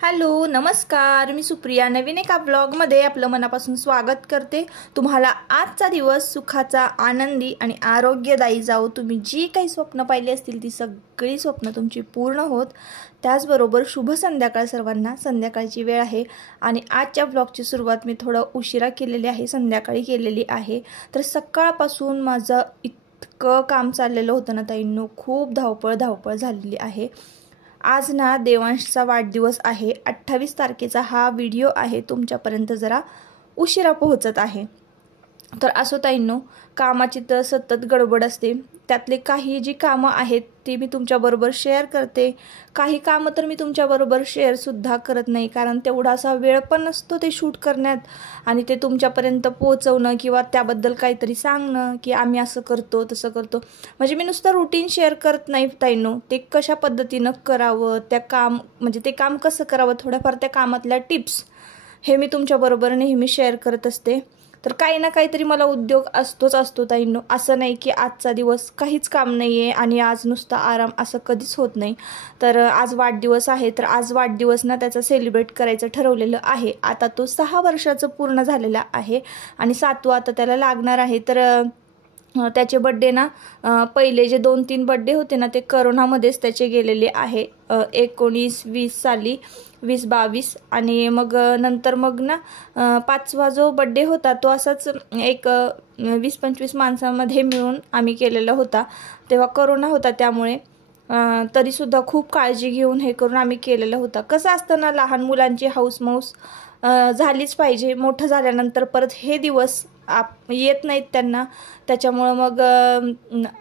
Hello नमस्कार, मी सुप्रिया नवीन एका ब्लॉगमध्ये आपलं मनापासून स्वागत करते। तुम्हाला आजचा दिवस सुखाचा, आनंदी आणि आरोग्यदायी जाओ। तुम्ही जी काही स्वप्न पाहिली असतील ती सगळी स्वप्न तुमची पूर्ण होत। त्याचबरोबर शुभ संध्याकाळ सर्वांना। संध्याकाळची वेळ आहे आणि आजच्या ब्लॉगची सुरुवात मी थोडं उशिरा केलेली आहे, संध्याकाळी केलेली आहे। तर सकाळपासून माझं इतकं काम चाललेलं होतं ना ताईंनो, खूप धावपळ झालेली आहे। आज ना देवांशचा वाढदिवस आहे। 28 तारखेचा हा व्हिडिओ आहे, तुमच्यापर्यंत जरा उशिरा पोहोचत आहे। तर असो ताईंनो, कामाची तर सतत गडबड असते। त्यातले काही जी कामं आहेत ती मी तुमच्याबरोबर शेअर करते, काही कामं तर मी तुमच्याबरोबर शेअर सुद्धा करत नाही, कारण तेवढासा वेळ पण नसतो ते शूट करण्यात आणि ते तुमच्यापर्यंत पोहोचवणं किंवा त्याबद्दल काहीतरी सांगणं की आम्ही असं करतो तसं करतो। म्हणजे मी नुसतं रुटीन शेअर करत नाही ताईंनो, ते कशा पद्धतीनं करावं, ते काम कसं करावं, थोड्याफार त्या कामातल्या टिप्स हे मी तुमच्याबरोबर नेहमी शेअर करत असते। तर काही ना काहीतरी मला उद्योग असतो ताईंनो। असं नाही की आजचा दिवस काहीच काम नाही आहे आणि आज नुसता आराम, असं कधीच होत नाही। तर आज वाढदिवस आहे, तर आज वाढदिवस ना त्याचा सेलिब्रेट करायचं ठरवलेलं आहे। आता तो 6 वर्षाचं पूर्ण झालेला आहे आणि 7वं आता त्याला लागणार आहे। तर त्याचे बड्डे ना पहिले जे 2-3 बड्डे होते ना ते करोनामध्येच त्याचे गेलेले आहे। 19-20 साली, 20-22 आणि मग नंतर मग ना 5वा जो बड्डे होता तो असाच एक 20-25 माणसांमध्ये मिळून आम्ही केलेला होता। तेव्हा करोना होता, त्यामुळे तरीसुद्धा खूप काळजी घेऊन हे करून आम्ही केलेलं होतं। कसं असतं ना, लहान मुलांची हौसमौस झालीच पाहिजे। मोठं झाल्यानंतर परत हे दिवस येत नाहीत त्यांना, त्याच्यामुळं मग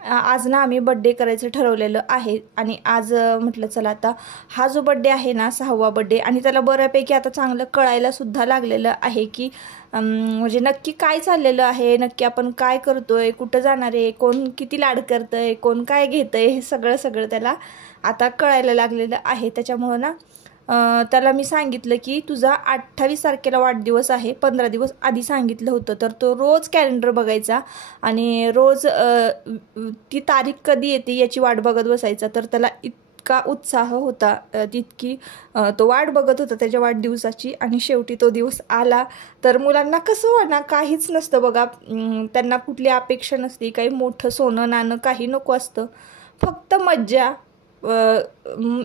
आज ना आम्ही बड्डे करायचं ठरवलेलं आहे। आणि आज म्हटलं चला आता हा जो बड्डे आहे ना, 6वा बड्डे, आणि त्याला बऱ्यापैकी आता चांगलं कळायला सुद्धा लागलेलं आहे की म्हणजे नक्की काय चाललेलं आहे, नक्की आपण काय करतोय, कुठं जाणार आहे, कोण किती लाड करतंय, कोण काय घेतंय, हे सगळं त्याला आता कळायला लागलेलं आहे। त्याच्यामुळं ना त्याला मी सांगितलं की तुझा 28 तारखेला वाढदिवस आहे, 15 दिवस आधी सांगितलं होतं। तर तो रोज कॅलेंडर बघायचा आणि रोज ती तारीख कधी येते याची वाट बघत बसायचा। तर त्याला इतका उत्साह होता, तितकी तो वाट बघत होता त्याच्या वाढदिवसाची, आणि शेवटी तो दिवस आला। तर मुलांना कसं होणार, काहीच नसतं बघा, त्यांना कुठली अपेक्षा नसते, काही मोठं सोनं नाणं काही नको असतं, फक्त मज्जा,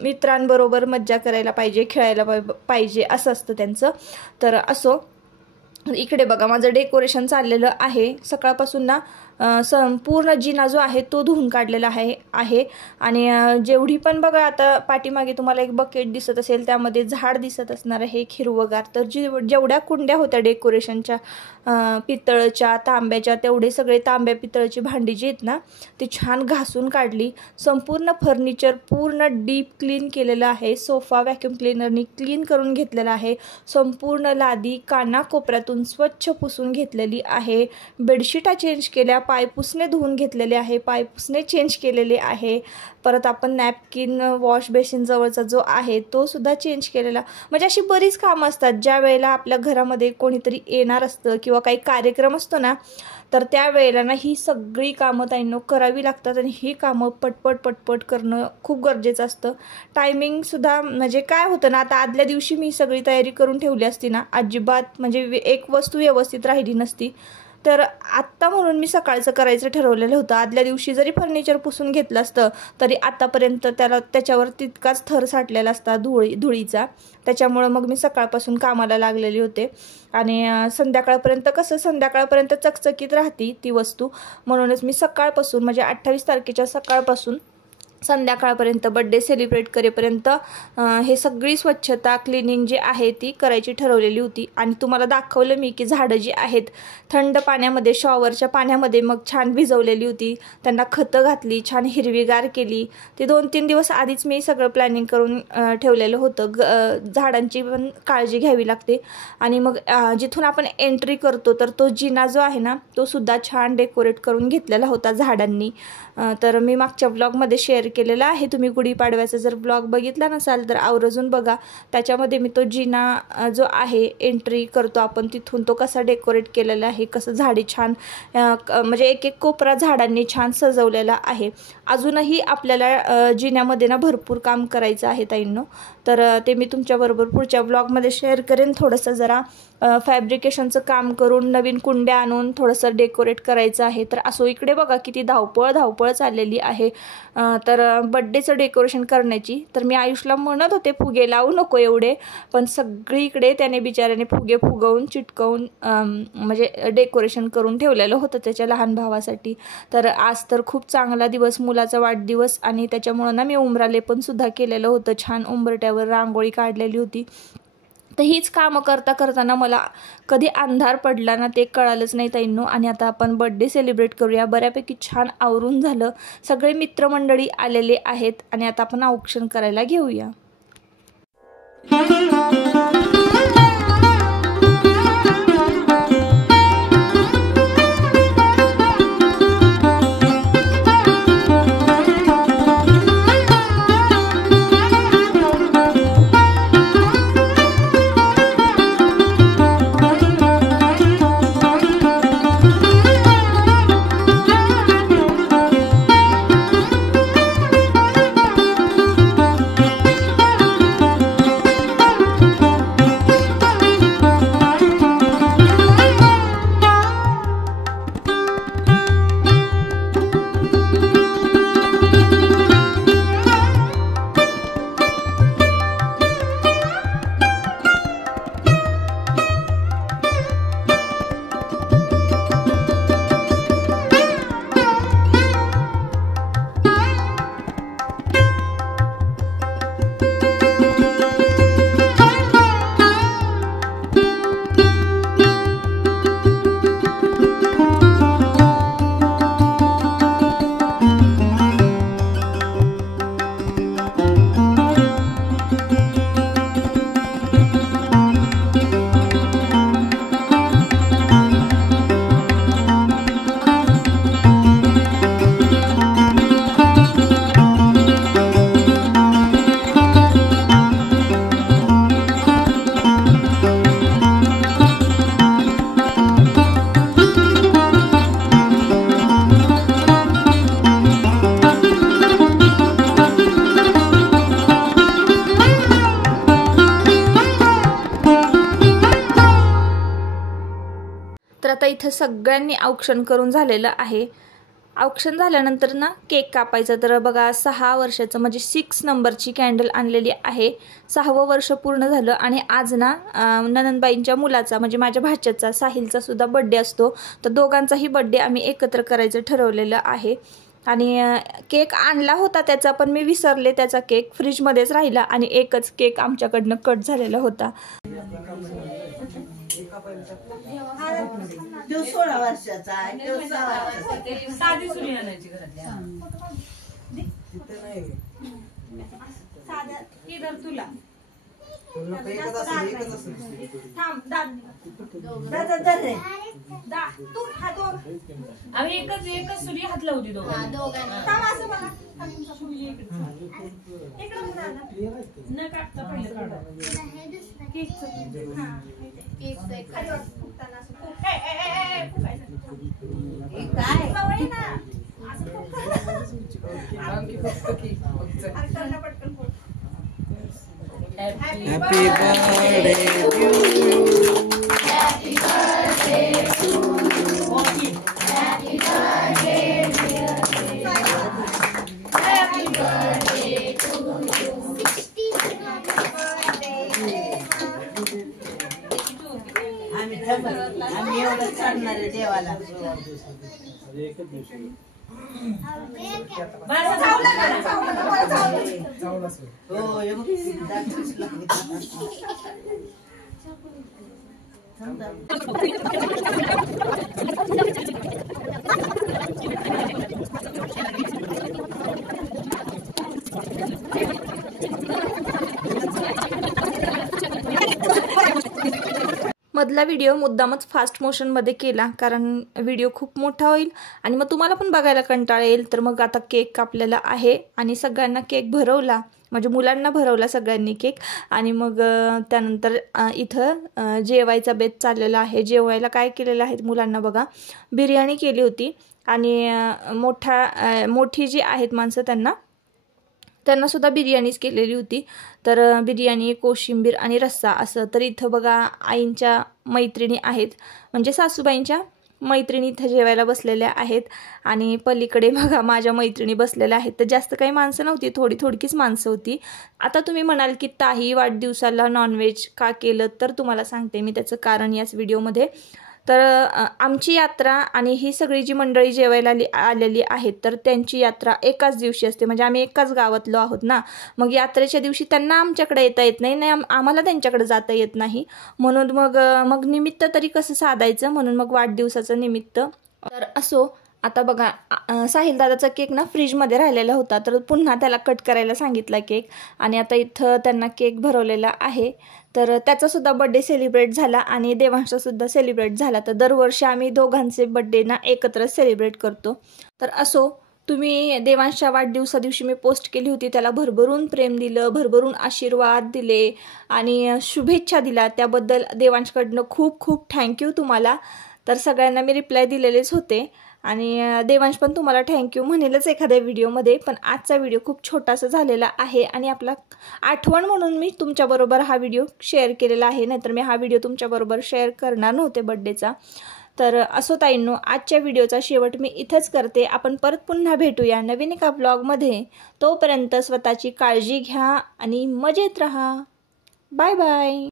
मित्रांबरोबर मज्जा करायला पाहिजे, खेळायला पाहिजे, असं असतं त्यांचं। तर असो, इकडे बघा माझं डेकोरेशन चाललेलं आहे। सकाळपासून ना संपूर्ण जिना जो आहे तो धुवून काढलेला आहे आणि जेवढी पण बघा आता पाठीमागे तुम्हाला एक बकेट दिसत असेल, त्यामध्ये झाड दिसत असणार आहे एक हिरवगार। तर जेवढ्या कुंड्या होत्या डेकोरेशनच्या, पितळच्या, तांब्याच्या, तेवढे सगळे तांब्या पितळची भांडी जी आहेत ना ती छान घासून काढली। संपूर्ण फर्निचर पूर्ण डीप क्लीन केलेलं आहे। सोफा व्हॅक्यूम क्लीनरनी क्लीन करून घेतलेला आहे। संपूर्ण लादी कानाकोपऱ्यातून स्वच्छ पुसून घेतलेली आहे। बेडशीटा चेंज केल्या, पायपुसणे धुवून घेतलेले आहे, पायपुसणे चेंज केलेले आहे। परत आपण नॅपकिन वॉश बेसिन जवळचा जो आहे तो सुद्धा चेंज केलेला। म्हणजे अशी बरीच कामं असतात, ज्या वेळेला आपल्या घरामध्ये कोणीतरी येणार असतं किंवा काही कार्यक्रम असतो ना, तर त्या वेळेला ना ही सगळी कामं ताईंनो करावी लागतात आणि ही कामं पटपट करणं खूप गरजेचं असतं। टायमिंगसुद्धा म्हणजे काय होतं ना, आता आदल्या दिवशी मी सगळी तयारी करून ठेवली असती ना, अजिबात म्हणजे एक वस्तू व्यवस्थित राहिली नसती। तर आत्ता म्हणून मी सकाळचं करायचं ठरवलेलं होतं। आदल्या दिवशी जरी फर्निचर पुसून घेतलं असतं तरी आतापर्यंत त्याच्यावर तितकाच थर साठलेला असता धुळीचा। त्याच्यामुळं मग मी सकाळपासून कामाला लागलेले होते आणि संध्याकाळपर्यंत चकचकीत राहती ती वस्तू, म्हणूनच मी सकाळपासून म्हणजे 28 तारखेच्या सकाळपासून संध्याकाळपर्यंत बड्डे सेलिब्रेट करेपर्यंत हे सगळी स्वच्छता क्लिनिंग जी आहे ती करायची ठरवलेली होती। आणि तुम्हाला दाखवलं मी की झाडं जी आहेत थंड पाण्यामध्ये, शॉवरच्या पाण्यामध्ये मग छान भिजवलेली होती, त्यांना खतं घातली, छान हिरवीगार केली। ते 2-3 दिवस आधीच मी सगळं प्लॅनिंग करून ठेवलेलं होतं। झाडांची पण काळजी घ्यावी लागते आणि मग जिथून आपण एंट्री करतो तर तो जिना जो आहे ना तो सुद्धा छान डेकोरेट करून घेतलेला होता झाडांनी। तर मी मागच्या ब्लॉगमध्ये शेअर केलेला आहे. तुम्ही गुढीपाडव्याचा जर ब्लॉग बघितला नसाल तर आवर्जून बघा. त्याच्यामध्ये मी तो जिना जो आहे एंट्री करतो आपण तिथून तो कसा डेकोरेट केलेला आहे, कसं झाडी छान म्हणजे एक एक कोपरा झाडांनी छान सजवलेला आहे. अजूनही आपल्याला जिन्यामध्ये ना भरपूर काम करायचं आहे ताईंनो. तर ते मी तुमच्याबरोबर पुढच्या ब्लॉगमध्ये शेअर करेन. थोडंसं जरा फॅब्रिकेशनचं काम करून नवीन कुंड्या आणून थोडंसं डेकोरेट करायचं आहे. तर असो इकडे बघा किती धावपळ चाललेली आहे तर बड्डेचं डेकोरेशन करण्याची. तर मी आयुषला म्हणत होते फुगे लावू नको एवढे, पण सगळीकडे त्याने बिचाऱ्याने फुगे फुगवून चिटकवून म्हणजे डेकोरेशन करून ठेवलेलं होतं त्याच्या लहान भावासाठी. तर आज तर खूप चांगला दिवस, मुलाचा वाढदिवस, आणि त्याच्यामुळं ना मी उंबराले पण सुद्धा केलेलं होतं. छान उंबरट्यावर रांगोळी काढलेली होती. तर हीच कामं करताना मला कधी अंधार पडला ना ते कळालंच नाही ताईंनो. आणि आता आपण बर्थडे सेलिब्रेट करूया. बऱ्यापैकी छान आवरून झालं, सगळे मित्रमंडळी आलेले आहेत आणि आता आपण औक्षण करायला घेऊया. आता इथं सगळ्यांनी औक्षण करून झालेलं आहे. औक्षण झाल्यानंतर ना केक कापायचा. तर बघा 6 वर्षाचं म्हणजे 6 नंबरची कॅन्डल आणलेली आहे. 6वं वर्ष पूर्ण झालं आणि आज ना ननंदबाईंच्या मुलाचा म्हणजे माझ्या भाच्याचा साहिलचा सुद्धा बड्डे असतो. तर दोघांचाही बड्डे आम्ही एकत्र करायचं ठरवलेलं आहे. आणि केक आणला होता त्याचा, पण मी विसरले. त्याचा केक फ्रीजमध्येच राहिला आणि एकच केक आमच्याकडनं कट झालेला होता. तो 16 वर्षाचा आहे, तो 6 वर्षाचा. साधी सुरी आणायची घरातल्या. साधा इधर तुला आम्ही एकच सुरी हात लावली न कापता पहिलं Happy birthday to you. Happy birthday to you. Happy birthday dear. Happy birthday to you. 60th birthday. आम्ही एवढं चढणार आहे देवाला. मधला व्हिडिओ मुद्दामच फास्ट मोशनमध्ये केला, कारण व्हिडिओ खूप मोठा होईल आणि मग तुम्हाला पण बघायला कंटाळा येईल. तर मग आता केक कापलेला आहे आणि सगळ्यांना केक भरवला, म्हणजे मुलांना भरवला सगळ्यांनी केक. आणि मग त्यानंतर इथं जेवायचा बेत चाललेला आहे. जेवायला काय केलेलं आहे मुलांना बघा, बिर्याणी केली होती आणि मोठी जी आहेत माणसं त्यांना सुद्धा बिर्याणीच केलेली होती. तर बिर्याणी, कोशिंबीर आणि रस्सा असं. तर इथं बघा आईंच्या मैत्रिणी आहेत, म्हणजे सासूबाईंच्या मैत्रिणी इथं जेवायला बसलेल्या आहेत आणि पलीकडे बघा माझ्या मैत्रिणी बसलेल्या आहेत. तर जास्त काही माणसं नव्हती, थोडीच माणसं होती. आता तुम्ही म्हणाल की ताई वाढदिवसाला नॉनव्हेज का केलं, तर तुम्हाला सांगते मी त्याचं कारण याच व्हिडिओमध्ये. तर आमची यात्रा आणि ही सगळी जी मंडळी जेवायला आलेली आहेत तर त्यांची यात्रा एकाच दिवशी असते, म्हणजे आम्ही एकाच गावातलो आहोत ना. मग यात्रेच्या दिवशी त्यांना आमच्याकडे येता येत नाही, आम्हाला त्यांच्याकडे जाता येत नाही. म्हणून मग निमित्त तरी कसं साधायचं, म्हणून मग वाढदिवसाचं निमित्त. तर असो, आता बघा साहिल दादाचा केक ना फ्रीजमध्ये राहिलेला होता, तर पुन्हा त्याला कट करायला सांगितला केक. आणि आता इथं त्यांना केक भरवलेला आहे. तर त्याचासुद्धा बड्डे सेलिब्रेट झाला आणि देवांशचासुद्धा सेलिब्रेट झाला. तर दरवर्षी आम्ही दोघांचे बड्डे ना एकत्र सेलिब्रेट करतो. तर असो, तुम्ही देवांशच्या वाढदिवसा दिवशी मी पोस्ट केली होती, त्याला भरभरून प्रेम दिलं, भरभरून आशीर्वाद दिले आणि शुभेच्छा दिल्या. त्याबद्दल देवांशकडनं खूप खूप थँक्यू तुम्हाला. तर सगळ्यांना मी रिप्लाय दिलेलेच होते आणि देवांश पण तुम्हाला थँक्यू म्हणेलच एखाद्या व्हिडिओमध्ये. पण आजचा व्हिडिओ खूप छोटासा झालेला आहे आणि आपला आठवण म्हणून मी तुमच्याबरोबर हा व्हिडिओ शेअर केलेला आहे, नाहीतर मी हा व्हिडिओ तुमच्याबरोबर शेअर करणार नव्हते बड्डेचा. तर असो ताईंनो, आजच्या व्हिडिओचा शेवट मी इथंच करते. आपण परत पुन्हा भेटूया नवीन एका ब्लॉगमध्ये. तोपर्यंत स्वतःची काळजी घ्या आणि मजेत राहा. Bye bye.